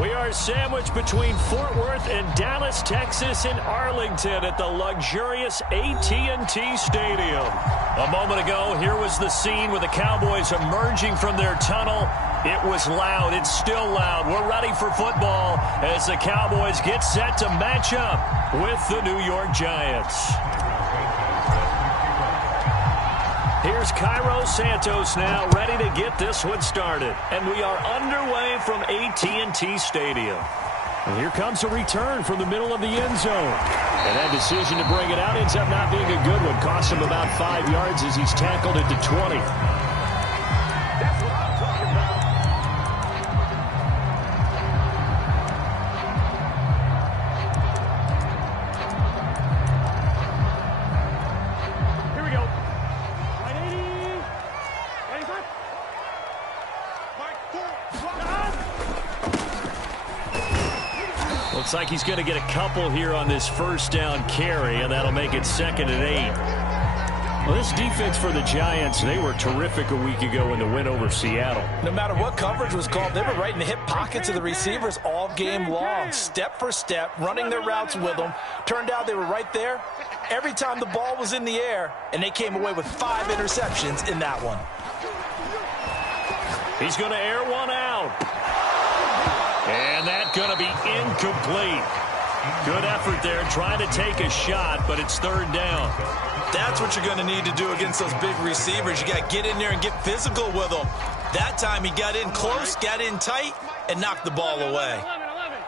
We are sandwiched between Fort Worth and Dallas, Texas, in Arlington at the luxurious AT&T Stadium. A moment ago, here was the scene with the Cowboys emerging from their tunnel. It was loud. It's still loud. We're ready for football as the Cowboys get set to match up with the New York Giants. Here's Cairo Santos now, ready to get this one started. And we are underway from AT&T Stadium. And here comes a return from the middle of the end zone. And that decision to bring it out ends up not being a good one. Cost him about 5 yards as he's tackled at the 20. That's what I'm talking about. Here we go. Right 80. 85. Looks like he's going to get a couple here on this first down carry, and that'll make it 2nd and 8. Well, this defense for the Giants, they were terrific a week ago in the win over Seattle. No matter what coverage was called, they were right in the hip pockets of the receivers all game long, step for step, running their routes with them. Turned out they were right there every time the ball was in the air, and they came away with 5 interceptions in that one. He's going to air one out. And that's going to be incomplete. Good effort there, trying to take a shot, but it's 3rd down. That's what you're going to need to do against those big receivers. You got to get in there and get physical with them. That time he got in close, got in tight, and knocked the ball away. 11.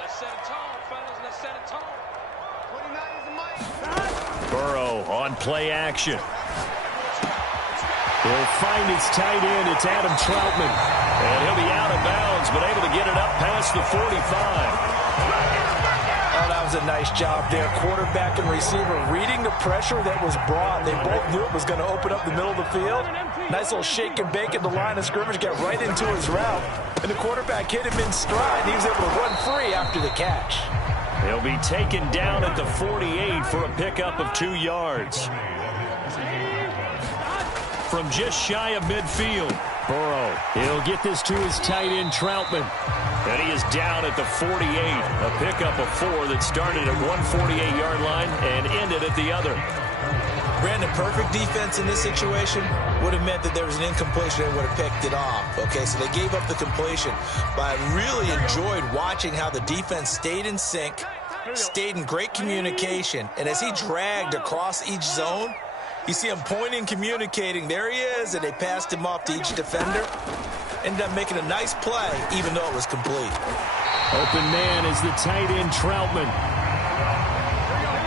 Let's set a tone, fellas. Let's set a tone. 29 is the mic. Burrow on play action. He'll find his tight end. It's Adam Troutman. And he'll be out of bounds, but able to get it up past the 45. Oh, that was a nice job there. Quarterback and receiver reading the pressure that was brought. They both knew it was going to open up the middle of the field. Nice little shake and bake at the line of scrimmage. Got right into his route. And the quarterback hit him in stride. He was able to run free after the catch. He'll be taken down at the 48 for a pickup of 2 yards. From just shy of midfield, Burrow. He'll get this to his tight end, Troutman. And he is down at the 48. A pickup of 4 that started at 148-yard line and ended at the other. Brandon, perfect defense in this situation would have meant that there was an incompletion and would have picked it off. Okay, so they gave up the completion. But I really enjoyed watching how the defense stayed in sync, stayed in great communication. And as he dragged across each zone, you see him pointing, communicating. There he is, and they passed him off to each defender. Ended up making a nice play, even though it was complete. Open man is the tight end, Troutman.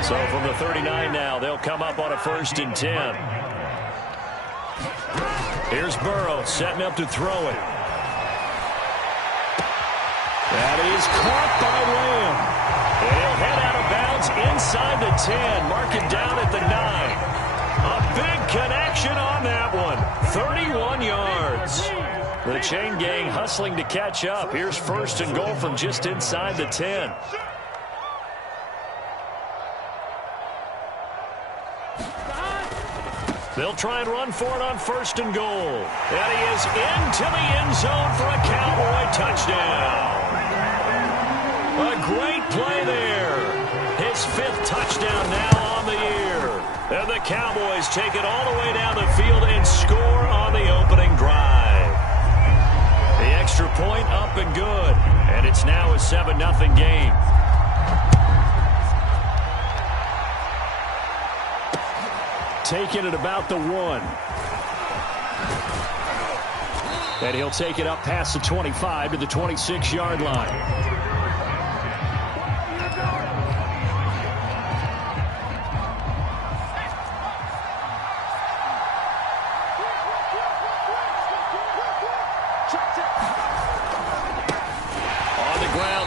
So from the 39 now, they'll come up on a 1st and 10. Here's Burrow setting up to throw it. That is caught by Lamb. And he'll head out of bounds inside the 10. Mark him down at the 9. A big connection on that one. 31 yards. The chain gang hustling to catch up. Here's 1st and goal from just inside the 10. They'll try and run for it on 1st and goal. And he is into the end zone for a Cowboy touchdown. A great play there. His 5th touchdown now on the year. And the Cowboys take it all the way down the field and score on the opening drive. The extra point up and good. And it's now a 7-0 game. Taking it about the 1. And he'll take it up past the 25 to the 26-yard line.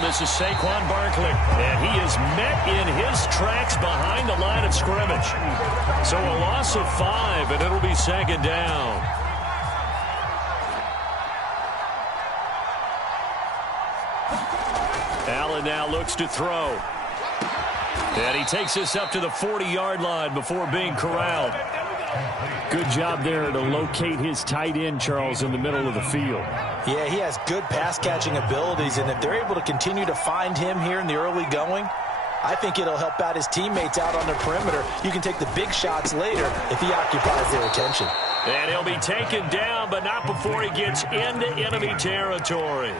This is Saquon Barkley, and he is met in his tracks behind the line of scrimmage. So a loss of 5, and it'll be 2nd down. Allen now looks to throw. And he takes this up to the 40-yard line before being corralled. Good job there to locate his tight end, Charles, in the middle of the field. Yeah, he has good pass-catching abilities, and if they're able to continue to find him here in the early going, I think it'll help out his teammates out on the perimeter. You can take the big shots later if he occupies their attention. And he'll be taken down, but not before he gets into enemy territory.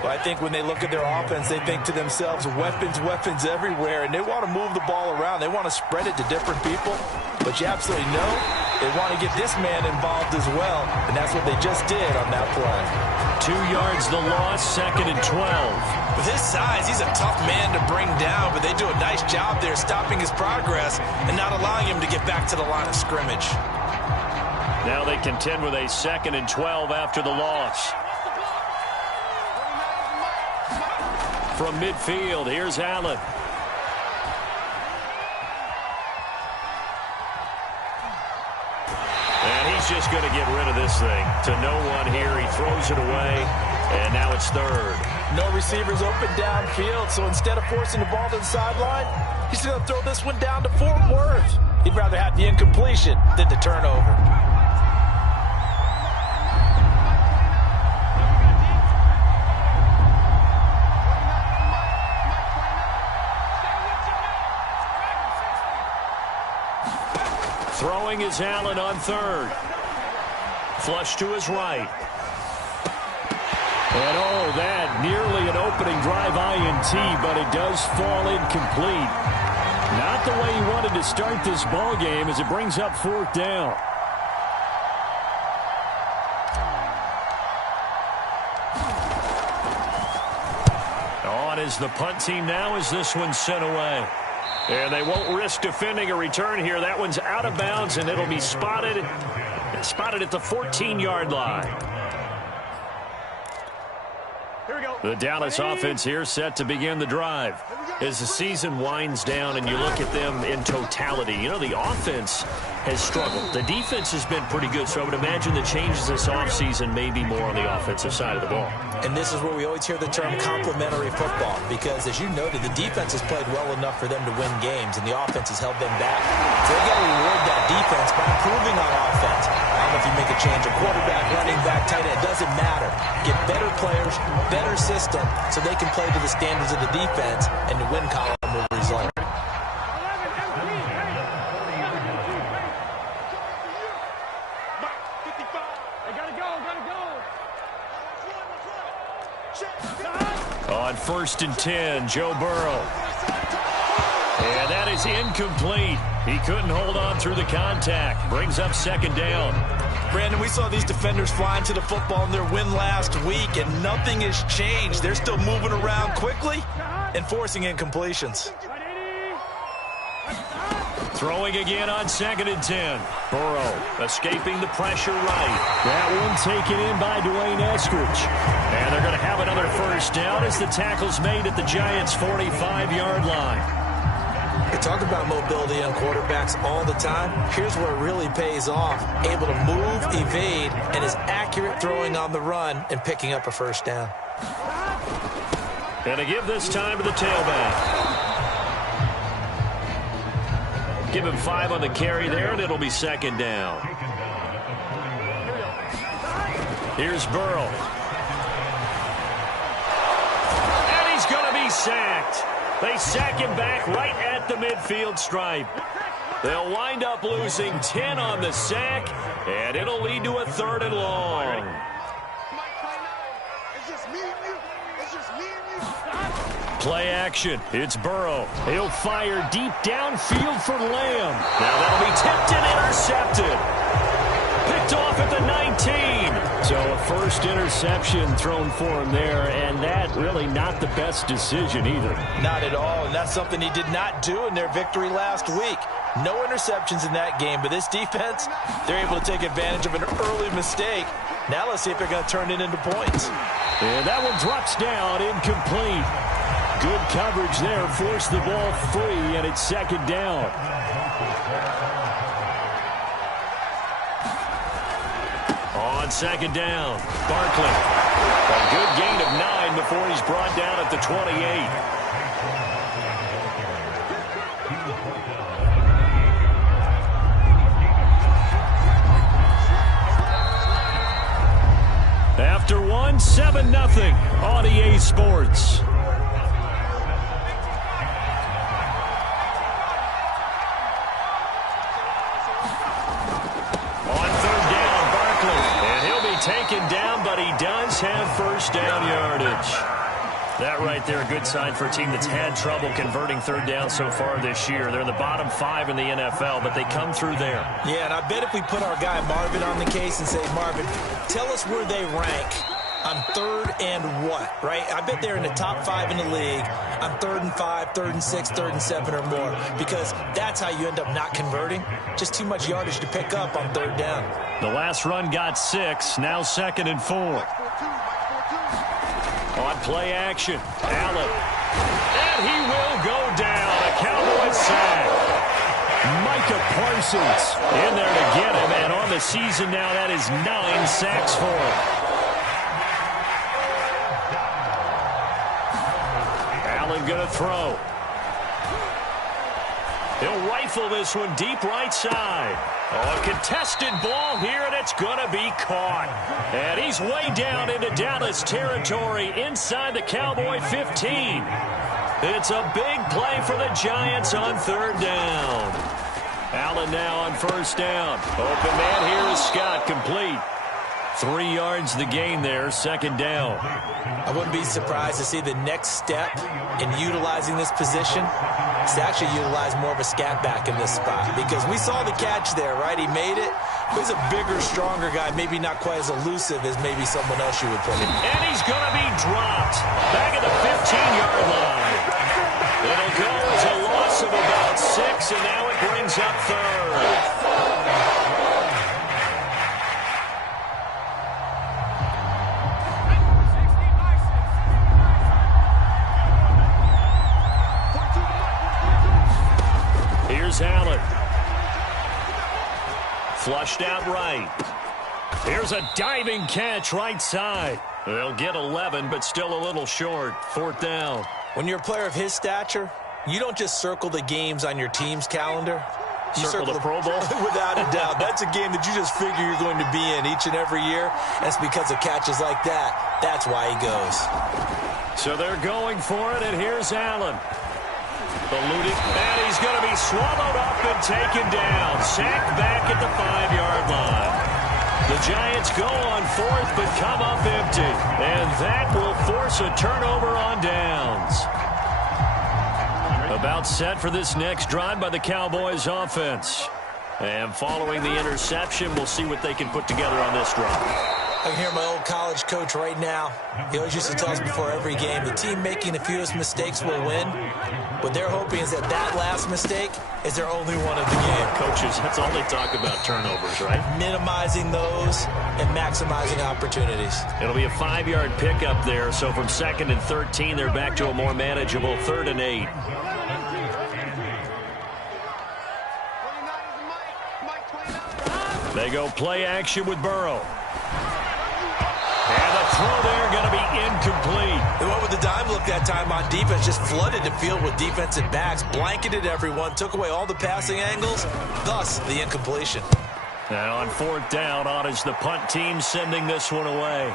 Well, I think when they look at their offense, they think to themselves, weapons, weapons everywhere, and they want to move the ball around. They want to spread it to different people, but you absolutely know they want to get this man involved as well, and that's what they just did on that play. 2 yards the loss, 2nd and 12. With his size, he's a tough man to bring down, but they do a nice job there stopping his progress and not allowing him to get back to the line of scrimmage. Now they contend with a 2nd and 12 after the loss. From midfield, here's Allen. And he's just going to get rid of this thing. To no one here, he throws it away, and now it's 3rd. No receivers open downfield, so instead of forcing the ball to the sideline, he's going to throw this one down to Fort Worth. He'd rather have the incompletion than the turnover. Throwing is Allen on 3rd. Flush to his right. And oh, that nearly an opening drive INT, but it does fall incomplete. Not the way he wanted to start this ball game as it brings up 4th down. On is the punt team now as this one's sent away. And they won't risk defending a return here. That one's out of bounds, and it'll be spotted at the 14-yard line. Here we go. The Dallas offense here set to begin the drive. As the season winds down and you look at them in totality, you know, the offense has struggled. The defense has been pretty good, so I would imagine the changes this offseason may be more on the offensive side of the ball. And this is where we always hear the term complementary football, because as you noted, the defense has played well enough for them to win games, and the offense has held them back. So they got to reward that defense by improving on offense. I don't know if you make a change, a quarterback, running back, tight end, it doesn't matter. Get better players, better system, so they can play to the standards of the defense, and the win column will result. On 1st and 10, Joe Burrow. And that is incomplete. He couldn't hold on through the contact. Brings up 2nd down. Brandon, we saw these defenders flying to the football in their win last week, and nothing has changed. They're still moving around quickly and forcing incompletions. Throwing again on 2nd and 10. Burrow escaping the pressure right. That one taken in by Dwayne Eskridge. And they're going to have another 1st down as the tackle's made at the Giants' 45-yard line. We talk about mobility on quarterbacks all the time. Here's where it really pays off. Able to move, evade, and is accurate throwing on the run and picking up a 1st down. And to give this time to the tailback. Give him 5 on the carry there, and it'll be 2nd down. Here's Burrow. And he's going to be sacked. They sack him back right at the midfield stripe. They'll wind up losing 10 on the sack, and it'll lead to a 3rd and long. Play action. It's Burrow. He'll fire deep downfield for Lamb. Now that'll be tipped and intercepted. Picked off at the 19. So a 1st interception thrown for him there, and that really not the best decision either. Not at all, and that's something he did not do in their victory last week. No interceptions in that game, but this defense, they're able to take advantage of an early mistake. Now let's see if they're going to turn it into points. And that one drops down, incomplete. Good coverage there, forced the ball free, and it's 2nd down. On 2nd down, Barkley. A good gain of 9 before he's brought down at the 28. 7-0 on EA Sports. Taken down, but he does have first down yardage. That right there, a good sign for a team that's had trouble converting third down so far this year. They're in the bottom 5 in the NFL, but they come through there. Yeah, and I bet if we put our guy Marvin on the case and say, Marvin, tell us where they rank on third and what, right? I bet they're in the top 5 in the league on 3rd and 5, 3rd and 6, 3rd and 7 or more, because that's how you end up not converting. Just too much yardage to pick up on third down. The last run got 6, now 2nd and 4. On play action, Allen. And he will go down. A Cowboy sack. Micah Parsons in there to get him, and on the season now, that is 9 sacks for him. Allen going to throw. He'll rifle this one deep right side. Oh, a contested ball here, and it's going to be caught. And he's way down into Dallas territory inside the Cowboy 15. It's a big play for the Giants on third down. Allen now on first down. Open man here is Scott, complete. 3 yards the gain there, second down. I wouldn't be surprised to see the next step in utilizing this position is to actually utilize more of a scat back in this spot, because we saw the catch there, right? He made it. He's a bigger, stronger guy, maybe not quite as elusive as maybe someone else you would put him. And he's going to be dropped back at the 15-yard line. It'll go as a loss of about 6, and now it brings up third. Here's Allen. Flushed out right. Here's a diving catch right side. They'll get 11, but still a little short. Fourth down. When you're a player of his stature, you don't just circle the games on your team's calendar. You circle the Pro Bowl? Without a doubt. That's a game that you just figure you're going to be in each and every year. And it's because of catches like that. That's why he goes. So they're going for it, and here's Allen. Eluding, and he's going to be swallowed up and taken down. Sacked back at the 5-yard line. The Giants go on fourth, but come up empty. And that will force a turnover on downs. About set for this next drive by the Cowboys offense. And following the interception, we'll see what they can put together on this drive. I can hear my old college coach right now. He always used to tell us before every game, the team making the fewest mistakes will win. What they're hoping is that that last mistake is their only one of the game. Coaches, that's all they talk about, turnovers, right? Minimizing those and maximizing opportunities. It'll be a 5-yard pickup there, so from 2nd and 13, they're back to a more manageable 3rd and 8. They go play action with Burrow. And the throw there going to be incomplete. They went with the dime look that time on defense, just flooded the field with defensive backs, blanketed everyone, took away all the passing angles, thus the incompletion. Now on fourth down, on is the punt team sending this one away.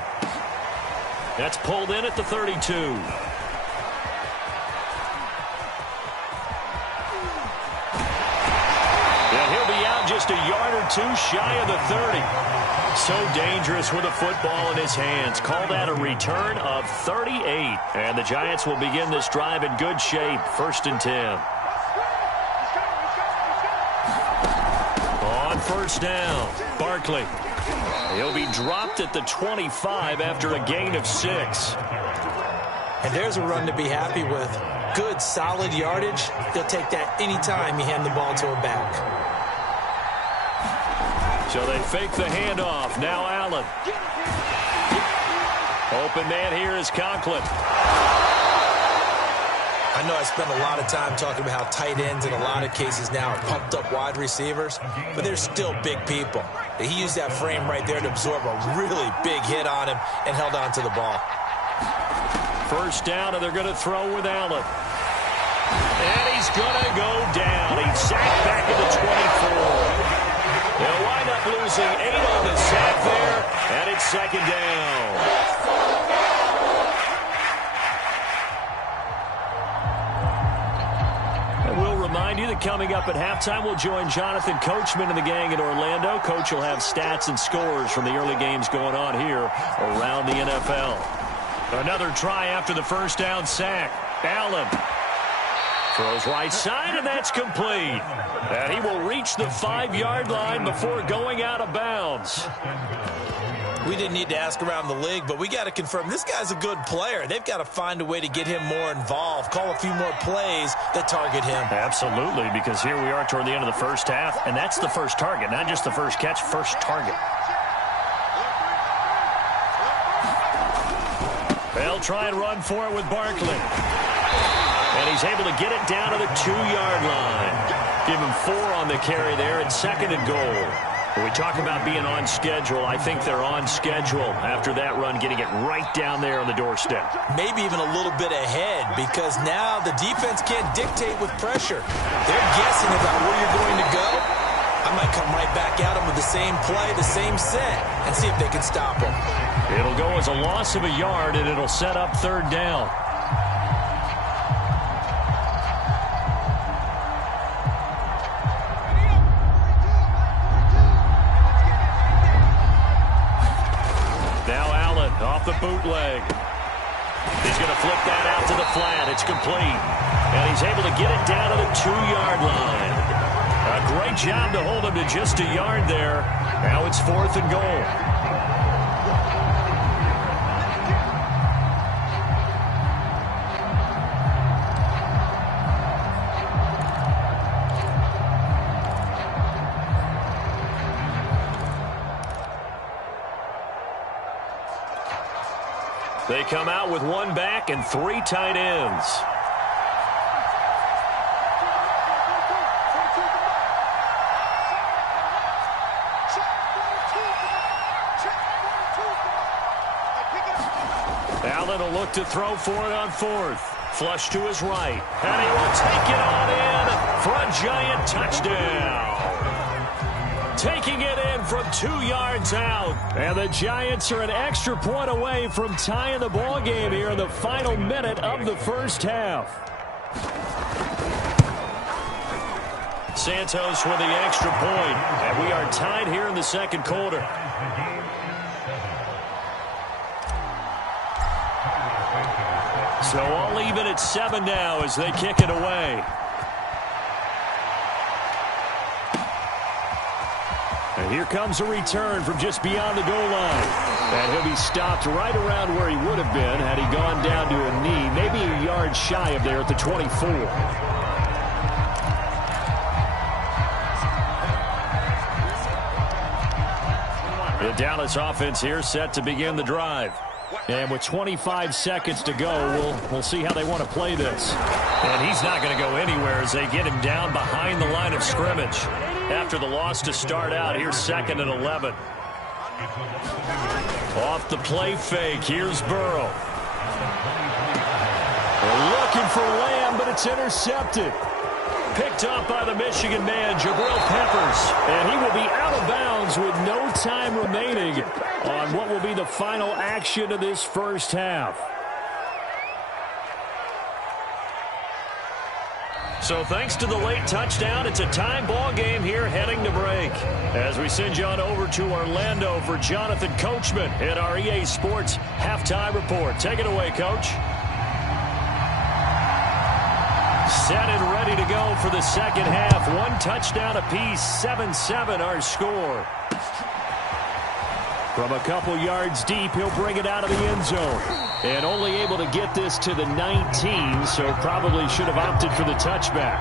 That's pulled in at the 32. And he'll be out just a yard or two shy of the 30. So dangerous with a football in his hands. Call that a return of 38. And the Giants will begin this drive in good shape. 1st and 10. On first down, Barkley. He'll be dropped at the 25 after a gain of 6. And there's a run to be happy with. Good, solid yardage. They'll take that anytime you hand the ball to a back. So they fake the handoff. Now Allen. Open man here is Conklin. I know I spend a lot of time talking about how tight ends in a lot of cases now are pumped up wide receivers, but they're still big people. He used that frame right there to absorb a really big hit on him and held on to the ball. First down, and they're going to throw with Allen. And he's going to go down. He's sacked back at the 24. They'll wind up losing 8 on the sack there, and it's 2nd down. remind you that coming up at halftime, we'll join Jonathan Coachman and the gang in Orlando. Coach will have stats and scores from the early games going on here around the NFL. Another try after the first down sack. Allen throws right side, and that's complete. And he will reach the 5-yard line before going out of bounds. We didn't need to ask around the league, but we got to confirm this guy's a good player. They've got to find a way to get him more involved, call a few more plays that target him. Absolutely, because here we are toward the end of the first half, and that's the first target, not just the first catch, first target. They'll try and run for it with Barkley. And he's able to get it down to the 2-yard line. Give him 4 on the carry there, and 2nd and goal. When we talk about being on schedule, I think they're on schedule after that run, getting it right down there on the doorstep. Maybe even a little bit ahead, because now the defense can't dictate with pressure. They're guessing about where you're going to go. I might come right back at them with the same play, the same set, and see if they can stop them. It'll go as a loss of a yard, and it'll set up 3rd down. Off the bootleg. He's going to flip that out to the flat. It's complete. And he's able to get it down to the 2-yard line. A great job to hold him to just a yard there. Now it's 4th and goal. They come out with 1 back and 3 tight ends. Allen will look to throw for it on 4th. Flush to his right. And he will take it on in for a giant touchdown. Taking it in from 2 yards out. And the Giants are an extra point away from tying the ball game here in the final minute of the first half. Santos with the extra point. And we are tied here in the 2nd quarter. So all even at 7 now as they kick it away. And here comes a return from just beyond the goal line. And he'll be stopped right around where he would have been had he gone down to a knee, maybe a yard shy of there at the 24. The Dallas offense here set to begin the drive. And with 25 seconds to go, we'll see how they want to play this. And he's not going to go anywhere as they get him down behind the line of scrimmage. After the loss to start out, here's 2nd and 11. Off the play fake, here's Burrow. They're looking for Lamb, but it's intercepted. Picked up by the Michigan man, Jabril Peppers. And he will be out of bounds with no time remaining on what will be the final action of this first half. So thanks to the late touchdown, it's a tie ball game here heading to break. As we send you on over to Orlando for Jonathan Coachman in our EA Sports Halftime Report. Take it away, Coach. Set and ready to go for the 2nd half. 1 touchdown apiece, 7-7 our score. From a couple yards deep, he'll bring it out of the end zone. And only able to get this to the 19, so probably should have opted for the touchback.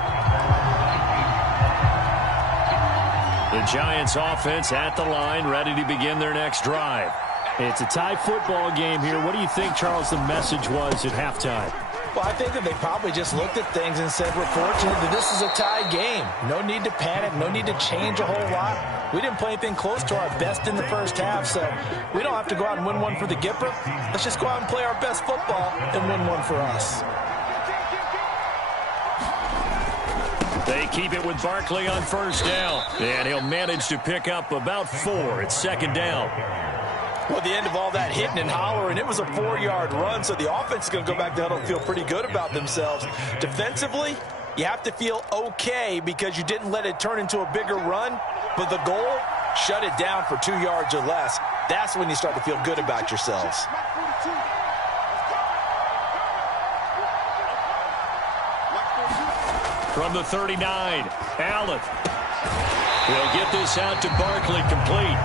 The Giants offense at the line, ready to begin their next drive. It's a tie football game here. What do you think, Charles, the message was at halftime? Well, I think that they probably just looked at things and said, we're fortunate that this is a tie game. No need to panic, no need to change a whole lot. We didn't play anything close to our best in the first half, so we don't have to go out and win one for the Gipper. Let's just go out and play our best football and win one for us. They keep it with Barkley on 1st down, and he'll manage to pick up about 4. It's 2nd down. Well, the end of all that hitting and hollering, it was a 4-yard run, so the offense is going to go back to huddle and feel pretty good about themselves. Defensively, You have to feel okay because you didn't let it turn into a bigger run, but the goal, shut it down for 2 yards or less. That's when you start to feel good about yourselves. From the 39, Allen. He'll get this out to Barkley, complete.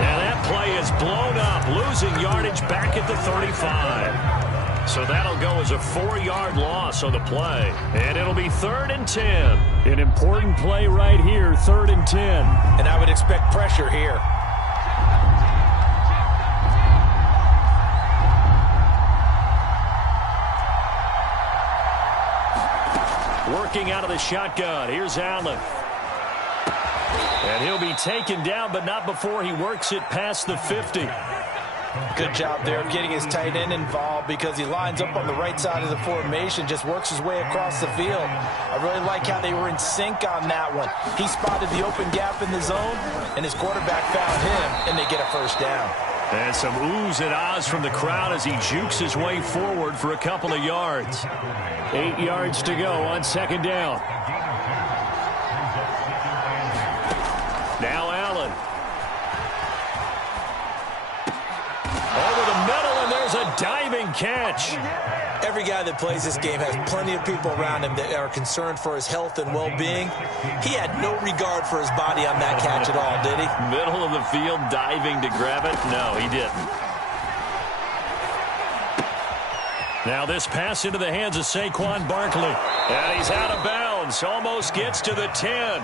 And that play is blown up, losing yardage back at the 35. So that'll go as a 4-yard loss on the play. And it'll be 3rd and 10. An important play right here, 3rd and 10. And I would expect pressure here. Working out of the shotgun. Here's Allen. And he'll be taken down, but not before he works it past the 50. Good job there of getting his tight end involved because he lines up on the right side of the formation, just works his way across the field. I really like how they were in sync on that one. He spotted the open gap in the zone, and his quarterback found him, and they get a first down. And some oohs and ahs from the crowd as he jukes his way forward for a couple of yards. 8 yards to go on 2nd down. Now Allen. Over the middle, and there's a diving catch. Every guy that plays this game has plenty of people around him that are concerned for his health and well-being. He had no regard for his body on that catch at all, did he? Middle of the field, diving to grab it? No, he didn't. Now this pass into the hands of Saquon Barkley. And he's out of bounds. Almost gets to the 10.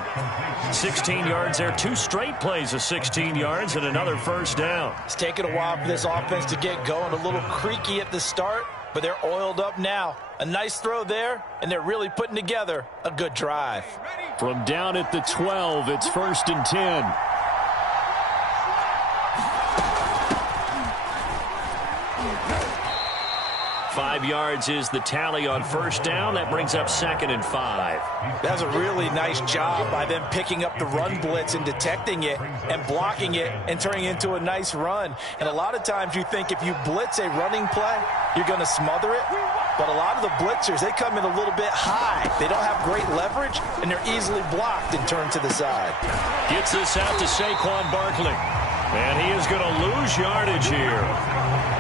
16 yards there. 2 straight plays of 16 yards and another first down. It's taken a while for this offense to get going. A little creaky at the start, but they're oiled up now. A nice throw there, and they're really putting together a good drive. From down at the 12, it's 1st and 10. Five yards is the tally on first down. That brings up 2nd and 5. That's a really nice job by them picking up the run blitz and detecting it and blocking it and turning it into a nice run. And a lot of times you think if you blitz a running play, you're going to smother it. But a lot of the blitzers, they come in a little bit high. They don't have great leverage, and they're easily blocked and turned to the side. Gets this out to Saquon Barkley. And he is going to lose yardage here.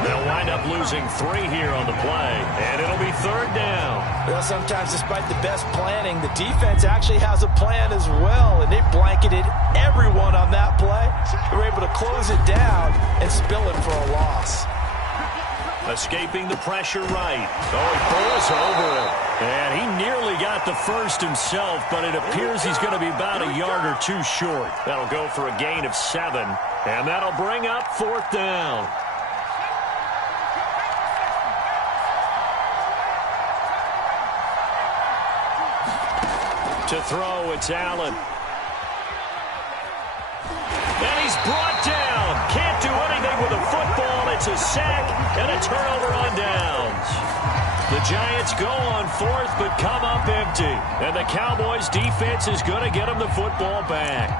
They'll wind up losing 3 here on the play, and it'll be 3rd down. Well, sometimes despite the best planning, the defense actually has a plan as well, and they blanketed everyone on that play. They were able to close it down and spill it for a loss. Escaping the pressure right. Oh, he throws over him. And he nearly got the first himself, but it appears he's going to be about a yard or 2 short. That'll go for a gain of 7, and that'll bring up 4th down. To throw, it's Allen. And he's brought down. Can't do anything with the football. It's a sack and a turnover on downs. The Giants go on 4th but come up empty. And the Cowboys defense is going to get them the football back.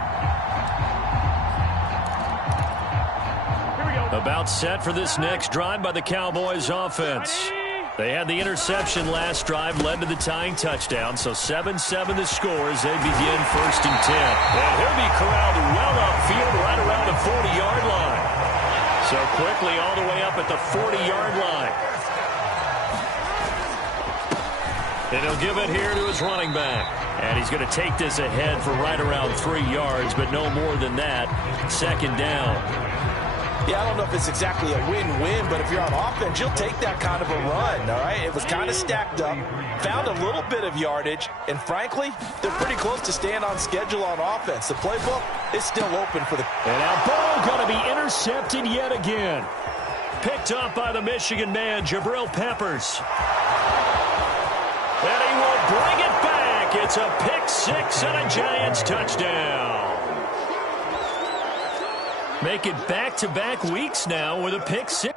About set for this next drive by the Cowboys offense. They had the interception last drive, led to the tying touchdown, so 7-7 the score as they begin 1st and 10. And he'll be corralled well upfield right around the 40-yard line. So quickly all the way up at the 40-yard line. And he'll give it here to his running back. And he's going to take this ahead for right around 3 yards, but no more than that. 2nd down. Yeah, I don't know if it's exactly a win-win, but if you're on offense, you'll take that kind of a run, all right? It was kind of stacked up, found a little bit of yardage, and frankly, they're pretty close to staying on schedule on offense. The playbook is still open for the... And that ball going to be intercepted yet again. Picked up by the Michigan man, Jabril Peppers. And he will bring it back. It's a pick 6 and a Giants touchdown. Make it back-to-back weeks now with a pick 6.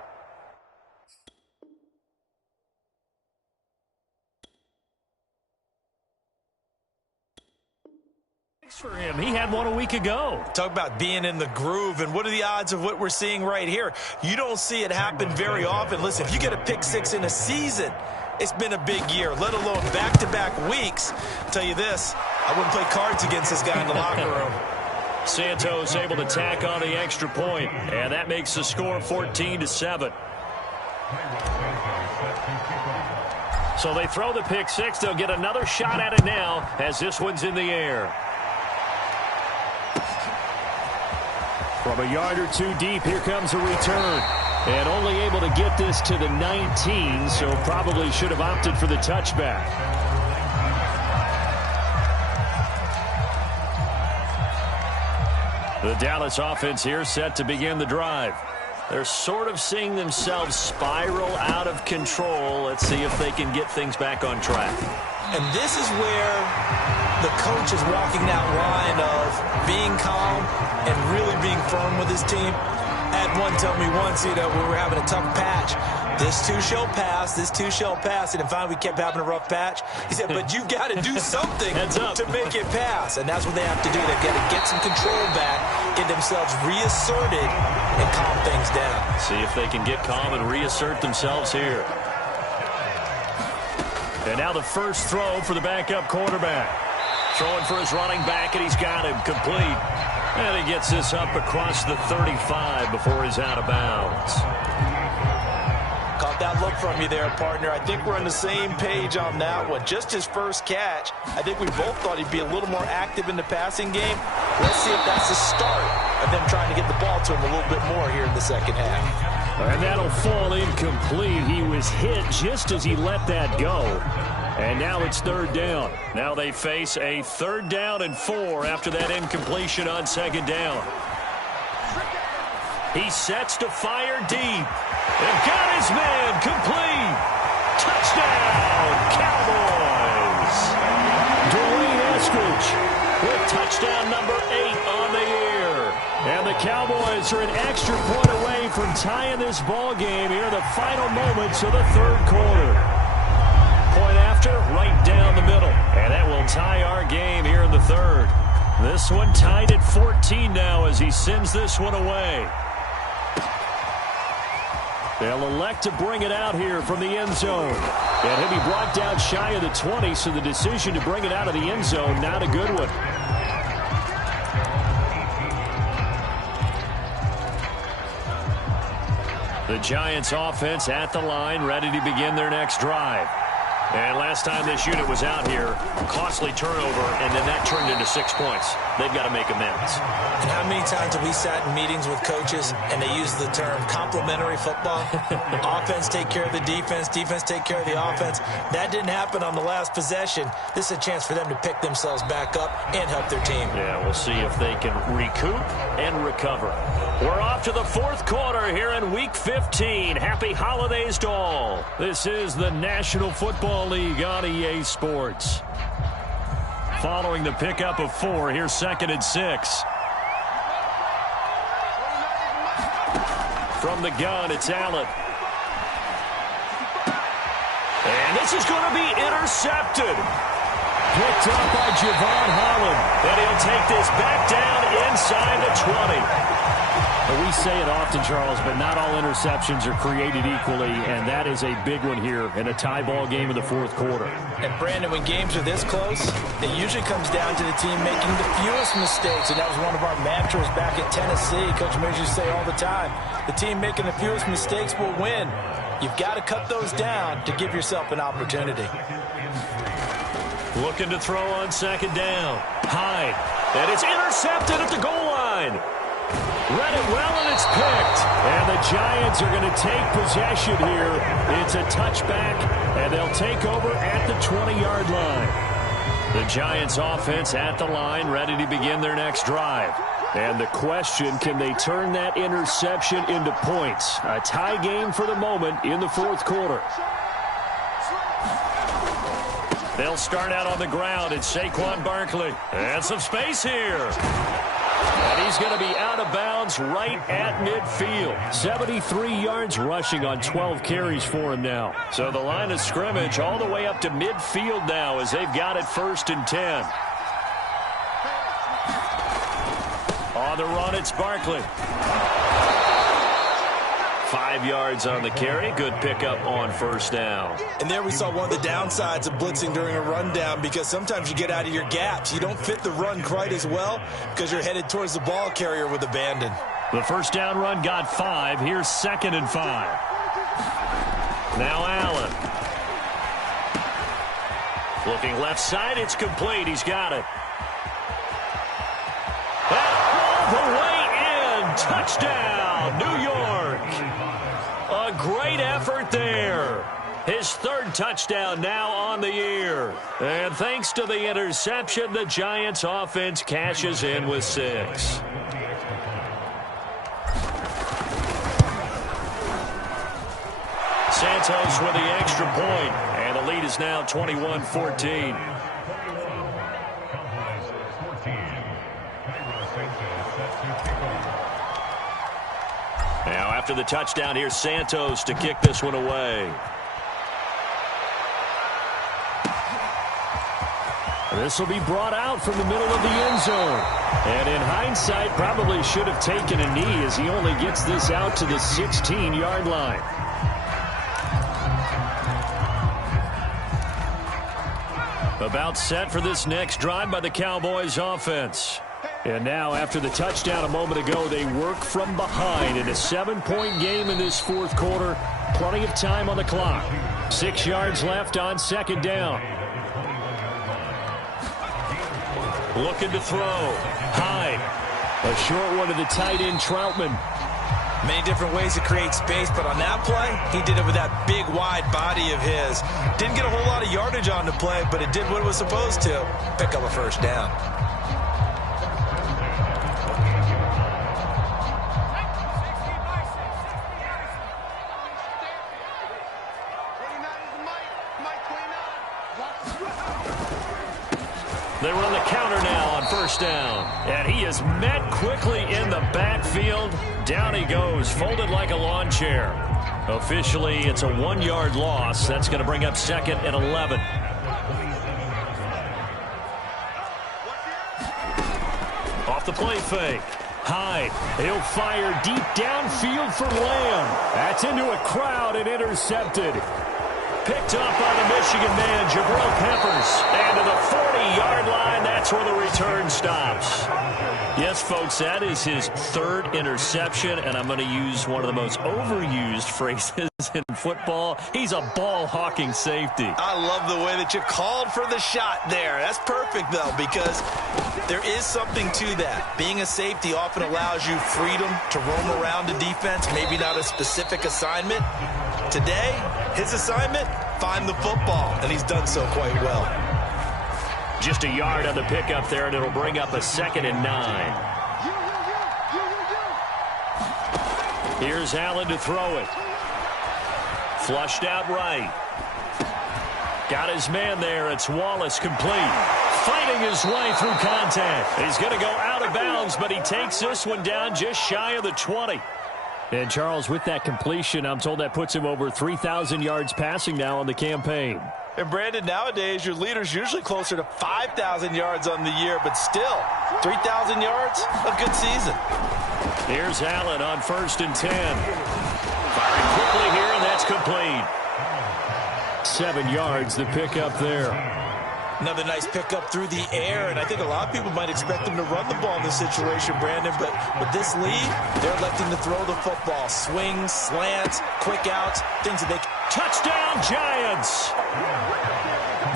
For him. He had one a week ago. Talk about being in the groove, and what are the odds of what we're seeing right here? You don't see it happen very often. Listen, if you get a pick 6 in a season, it's been a big year, let alone back-to-back weeks. I'll tell you this, I wouldn't play cards against this guy in the locker room. Santos able to tack on the extra point, and that makes the score 14-7. So they throw the pick six. They'll get another shot at it now as this one's in the air. From a yard or two deep, here comes a return. And only able to get this to the 19, so probably should have opted for the touchback. The Dallas offense here set to begin the drive. They're sort of seeing themselves spiral out of control. Let's see if they can get things back on track. And this is where the coach is walking that line of being calm and really being firm with his team. I had one tell me once, we were having a tough patch. This too shall pass, this too shall pass. And finally we kept having a rough patch. He said, but you've got to do something to make it pass. And that's what they have to do. They've got to get some control back, get themselves reasserted, and calm things down. See if they can get calm and reassert themselves here. And now the first throw for the backup quarterback. Throwing for his running back, and he's got him complete. And he gets this up across the 35 before he's out of bounds. Caught that look from you there, partner. I think we're on the same page on that one. Just his first catch. I think we both thought he'd be a little more active in the passing game. Let's see if that's the start of them trying to get the ball to him a little bit more here in the second half. And that'll fall incomplete. He was hit just as he let that go. And now it's third down. Now they face a 3rd down and 4 after that incompletion on 2nd down. He sets to fire deep. They've got his man complete. Touchdown, Cowboys. Dwayne Eskridge with touchdown number 8 on the year. And the Cowboys are an extra point away from tying this ball game here in the final moments of the 3rd quarter. Point after, right down the middle. And that will tie our game here in the 3rd. This one tied at 14 now as he sends this one away. They'll elect to bring it out here from the end zone. And he'll be brought down shy of the 20, so the decision to bring it out of the end zone, not a good one. The Giants offense at the line, ready to begin their next drive. And last time this unit was out here, costly turnover, and then that turned into 6 points. They've got to make amends. And how many times have we sat in meetings with coaches and they use the term complementary football? Offense take care of the defense, defense take care of the offense. That didn't happen on the last possession. This is a chance for them to pick themselves back up and help their team. Yeah, we'll see if they can recoup and recover. We're off to the 4th quarter here in Week 15. Happy holidays to all. This is the National Football League on EA Sports. Following the pickup of 4, here's 2nd and 6. From the gun, it's Allen. And this is going to be intercepted. Picked up by Javon Holland. And he'll take this back down inside the 20. We say it often, Charles, but not all interceptions are created equally, and that is a big one here in a tie ball game in the 4th quarter. And, Brandon, when games are this close, it usually comes down to the team making the fewest mistakes, and that was one of our mantras back at Tennessee. Coach Mears used to say all the time, the team making the fewest mistakes will win. You've got to cut those down to give yourself an opportunity. Looking to throw on 2nd down. Hyde. And it's intercepted at the goal line. Read it well, and it's picked. And the Giants are going to take possession here. It's a touchback, and they'll take over at the 20-yard line. The Giants offense at the line, ready to begin their next drive. And the question, can they turn that interception into points? A tie game for the moment in the 4th quarter. They'll start out on the ground. It's Saquon Barkley. And some space here. And he's going to be out of bounds right at midfield. 73 yards rushing on 12 carries for him now. So the line of scrimmage all the way up to midfield now as they've got it 1st and 10. On the run, it's Barkley. 5 yards on the carry. Good pickup on first down. And there we saw one of the downsides of blitzing during a rundown, because sometimes you get out of your gaps. You don't fit the run quite as well because you're headed towards the ball carrier with abandon. The first down run got 5. Here's 2nd and 5. Now Allen. Looking left side, it's complete. He's got it. And all the way in. Touchdown, New York. A great effort there. His 3rd touchdown now on the year. And thanks to the interception, the Giants offense cashes in with 6. Santos with the extra point, and the lead is now 21-14. Now after the touchdown, here's Santos to kick this one away. This will be brought out from the middle of the end zone. And in hindsight, probably should have taken a knee, as he only gets this out to the 16-yard line. About set for this next drive by the Cowboys offense. And now, after the touchdown a moment ago, they work from behind in a 7-point game in this 4th quarter. Plenty of time on the clock. 6 yards left on 2nd down. Looking to throw. Hyde. A short one to the tight end, Troutman. Many different ways to create space, but on that play, he did it with that big, wide body of his. Didn't get a whole lot of yardage on the play, but it did what it was supposed to. Pick up a first down. They run the counter now on first down. And he is met quickly in the backfield. Down he goes, folded like a lawn chair. Officially, it's a 1-yard loss. That's going to bring up 2nd and 11. Off the play fake. Hyde. He'll fire deep downfield for Lamb. That's into a crowd and intercepted. Picked up by the Michigan man, Jabril Peppers. And to the 40-yard line, that's where the return stops. Yes, folks, that is his 3rd interception, and I'm going to use one of the most overused phrases in football. He's a ball-hawking safety. I love the way that you called for the shot there. That's perfect, though, because there is something to that. Being a safety often allows you freedom to roam around the defense, maybe not a specific assignment. Today, his assignment, find the football, and he's done so quite well. Just a yard on the pickup there, and it'll bring up a 2nd and 9. Here's Allen to throw it. Flushed out right. Got his man there. It's Wallace, complete. Fighting his way through contact. He's going to go out of bounds, but he takes this one down just shy of the 20. And Charles, with that completion, I'm told that puts him over 3,000 yards passing now on the campaign. And Brandon, nowadays your leader's usually closer to 5,000 yards on the year, but still, 3,000 yards, a good season. Here's Allen on 1st and 10. Firing quickly here, and that's complete. 7 yards, the pickup there. Another nice pickup through the air, and I think a lot of people might expect him to run the ball in this situation, Brandon, but with this lead, they're electing to throw the football. Swings, slants, quick outs, things that they can. Touchdown, Giants!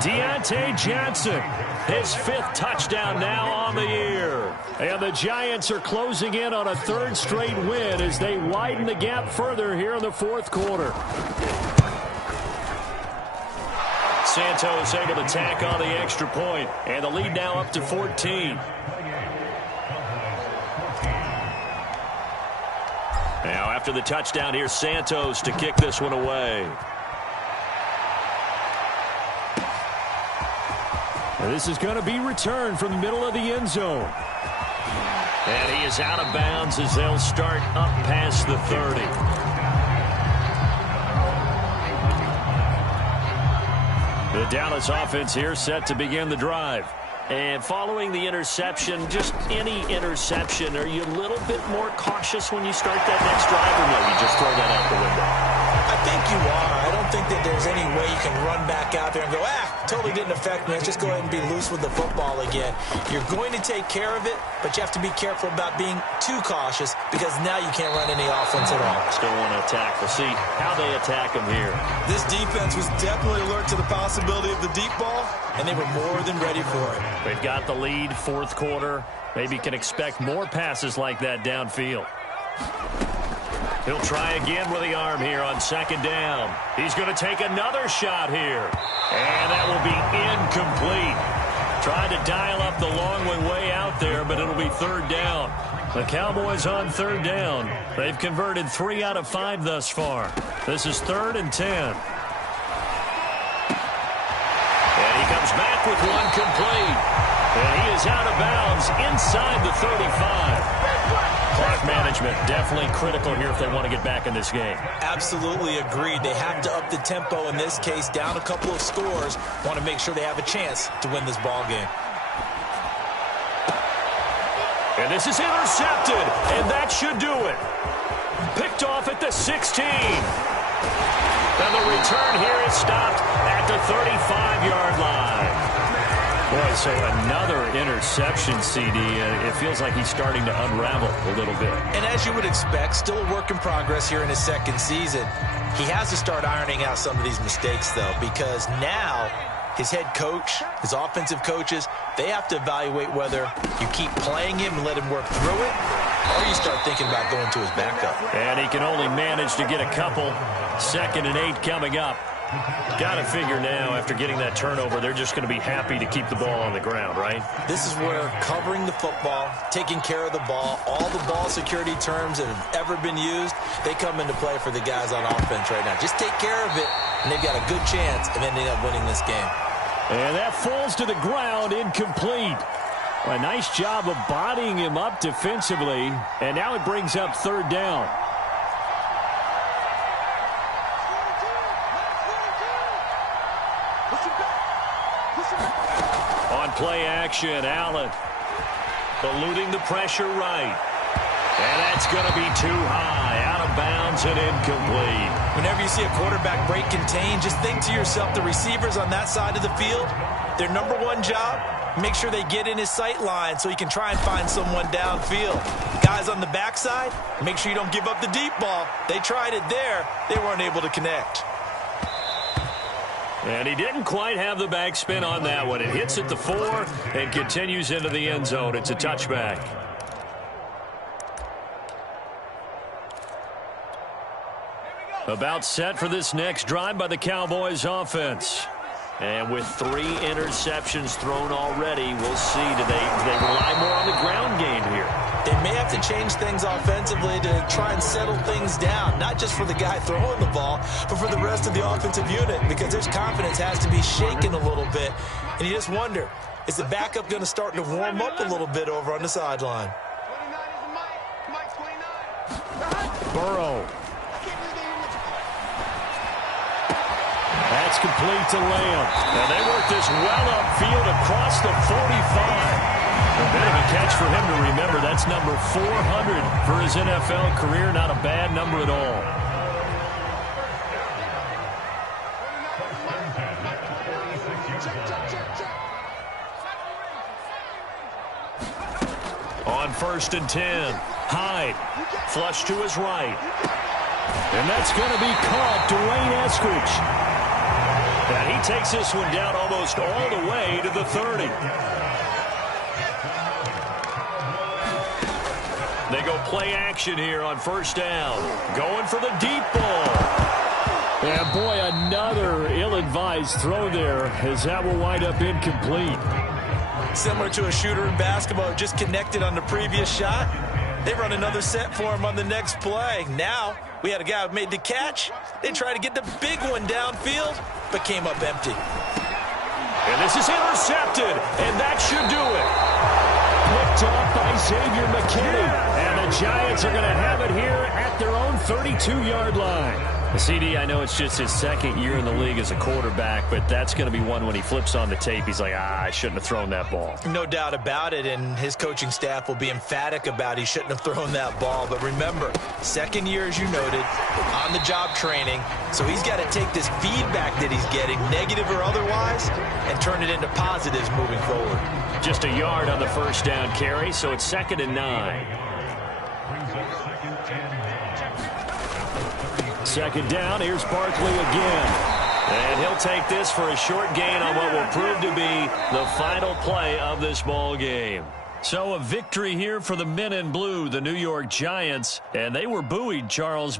Deontay Johnson, his 5th touchdown now on the year. And the Giants are closing in on a 3rd straight win as they widen the gap further here in the 4th quarter. Santos able to tack on the extra point, and the lead now up to 14. Now after the touchdown, here's Santos to kick this one away. And this is going to be returned from the middle of the end zone. And he is out of bounds as they'll start up past the 30. The Dallas offense here set to begin the drive. And following the interception, just any interception, are you a little bit more cautious when you start that next drive, or no, you just throw that out the window? I think you are. I don't think that there's any way you can run back out there and go, totally didn't affect me. Let's just go ahead and be loose with the football again. You're going to take care of it, but you have to be careful about being too cautious because now you can't run any offense at all. Still want to attack. We'll see how they attack him here. This defense was definitely alert to the possibility of the deep ball, and they were more than ready for it. They've got the lead, fourth quarter. Maybe can expect more passes like that downfield. He'll try again with the arm here on second down. He's going to take another shot here. And that will be incomplete. Tried to dial up the long way out there, but it'll be third down. The Cowboys on third down. They've converted 3 out of 5 thus far. This is 3rd and 10. And he comes back with one complete. And he is out of bounds inside the 35. Clock management definitely critical here if they want to get back in this game. Absolutely agreed. They have to up the tempo in this case, down a couple of scores. Want to make sure they have a chance to win this ball game. And this is intercepted, and that should do it. Picked off at the 16. And the return here is stopped at the 35-yard line. Boy, so another interception, CD. It feels like he's starting to unravel a little bit. And as you would expect, still a work in progress here in his second season. He has to start ironing out some of these mistakes, though, because now his head coach, his offensive coaches, they have to evaluate whether you keep playing him and let him work through it, or you start thinking about going to his backup. And he can only manage to get a couple. 2nd and 8 coming up. Got to figure now, after getting that turnover, they're just going to be happy to keep the ball on the ground, right? This is where covering the football, taking care of the ball, all the ball security terms that have ever been used, they come into play for the guys on offense right now. Just take care of it, and they've got a good chance of ending up winning this game. And that falls to the ground, incomplete. A nice job of bodying him up defensively, and now it brings up third down. On play action, Allen eluding the pressure right. And that's going to be too high, out of bounds and incomplete. Whenever you see a quarterback break contain, just think to yourself, the receivers on that side of the field, their number one job, make sure they get in his sight line so he can try and find someone downfield. Guys on the backside, make sure you don't give up the deep ball. They tried it there. They weren't able to connect. And he didn't quite have the backspin on that one. It hits at the 4 and continues into the end zone. It's a touchback. About set for this next drive by the Cowboys offense. And with 3 interceptions thrown already, we'll see. Do they rely more on the ground game here? They may have to change things offensively to try and settle things down, not just for the guy throwing the ball, but for the rest of the offensive unit, because their confidence has to be shaken a little bit. And you just wonder, is the backup going to start to warm up a little bit over on the sideline? 29 is Mike. Burrow. That's complete to Lamb. And they work this well upfield across the 45. A bit of a catch for him to remember. That's number 400 for his NFL career. Not a bad number at all. On 1st and 10, Hyde, flush to his right. And that's going to be caught. Dwayne Eskridge. And he takes this one down almost all the way to the 30. They go play action here on 1st down. Going for the deep ball. And boy, another ill-advised throw there as that will wind up incomplete. Similar to a shooter in basketball who just connected on the previous shot. They run another set for him on the next play. Now, we had a guy who made the catch. They tried to get the big one downfield, but came up empty. And this is intercepted, and that should do it. Picked off by Xavier McKinney. And the Giants are going to have it here at their own 32-yard line. CD, I know it's just his second year in the league as a quarterback, but that's going to be one when he flips on the tape. He's like, I shouldn't have thrown that ball. No doubt about it, and his coaching staff will be emphatic about he shouldn't have thrown that ball. But remember, second year, as you noted, on-the-job training, so he's got to take this feedback that he's getting, negative or otherwise, and turn it into positives moving forward. Just a yard on the first down carry, so it's 2nd and 9. 2nd down, here's Barkley again. And he'll take this for a short gain on what will prove to be the final play of this ball game. So a victory here for the men in blue, the New York Giants. And they were buoyed, Charles,